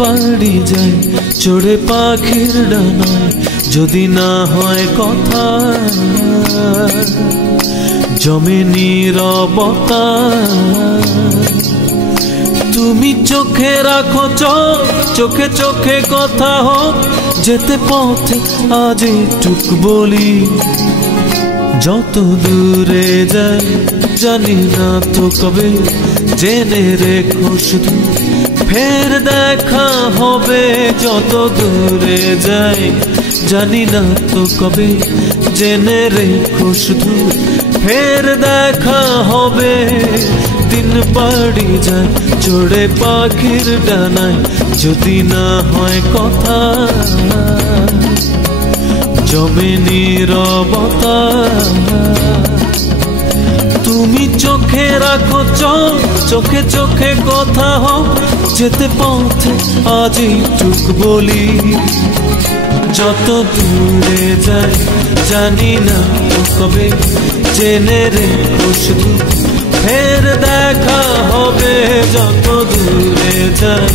বাড়ি যায় চড়ে পাখির ডানায়, যদি না হয় কথা জমে নীরবতা। তুমি চোখে রাখো চোখ, চোখে চোখে কথা হোক, যেতে পথে আজ টুক বলি। যত দূরে যাই জানি না তো কবে, জেনে রেখো শুধু ফের দেখা হবে। যত দূরে যাই জানি না তো কবে, জেনে রেখো শুধু ফের দেখা হবে। দিন বাড়ি যায় চড়ে পাখির ডানায়, যদি না হয় কথা জমে নীরবতা। তুমি চোখে রাখো চোখ, চোখে চোখে কথা হোক, যেতে পথে আজ টুক বলি। যত দূরে যাই জানি না তো কবে, জেনে রেখো শুধু ফের দেখা হবে। যত দূরে যাই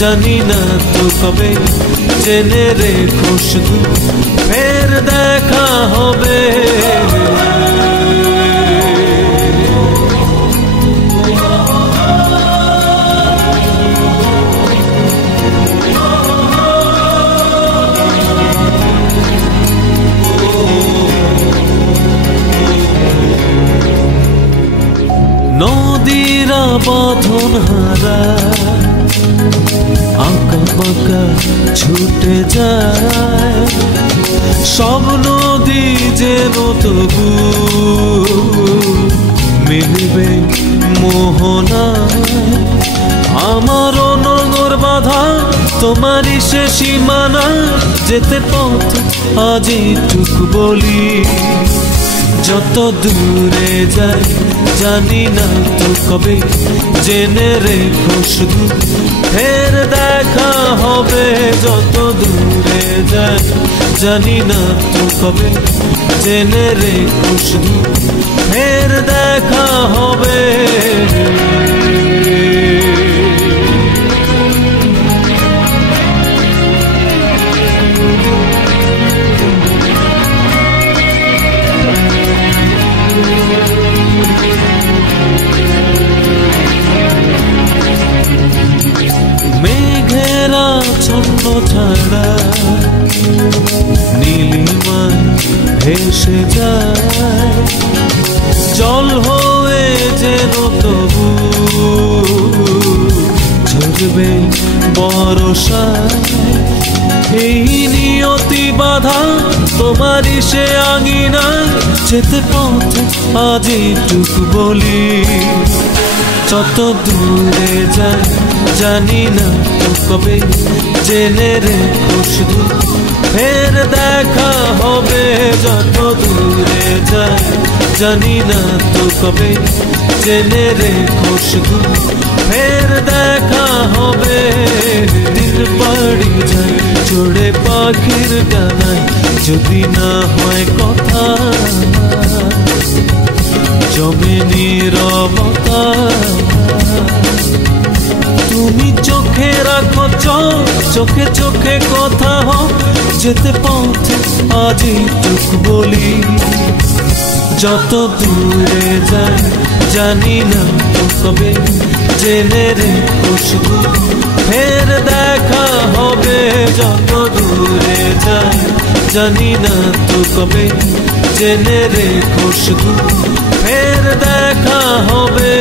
জানি না তো কবে, জেনে রেখো শুধু ফের দেখা হবে। নদীরা বাঁধন হারা আঁকা বাঁকা ছুটে যায়, সব নদী যেন তবু মিলবে মোহনায়। আমারও নগর বাঁধা তোমারই সে সীমানা, যেতে পথ আজ টুক বলি। যত দূরে যাই জানি না তো কবে, জেনে রেখো শুধু ফের দেখা হবে। যত দূরে যাই জানি না তো কবে, জেনে রেখো শুধু ফের দেখা হবে। মেঘেরা ছন্ন ছাড়া নীলিমায় ভেসে যায়, জল হয়ে যেন তবু ঝরবে বর্ষায়। এই নিয়তি বাধা তোমারই সে আঙিনায়, যেতে পথে আজ টুক বলি। যত দূরে যাই জানি না তো কবে, জেনে রেখো শুধু ফের দেখা হবে। যত দূরে যাই জানি না তো কবে, জেনে রেখো শুধু ফের দেখা হবে। দিন বাড়ি যায় চড়ে পাখির ডানায়, যদি না হয় কথা জমে নীরবতা। তুমি চোখে রাখো চোখ, চোখে চোখে কথা হোক, যেতে পথে আজ টুক বলি। যত দূরে যাই জানি না তো কবে, জেনে রেখো শুধু ফের দেখা হবে। যত দূরে যাই জানি না তো কবে, জেনে রেখো শুধু ফের দেখা হবে।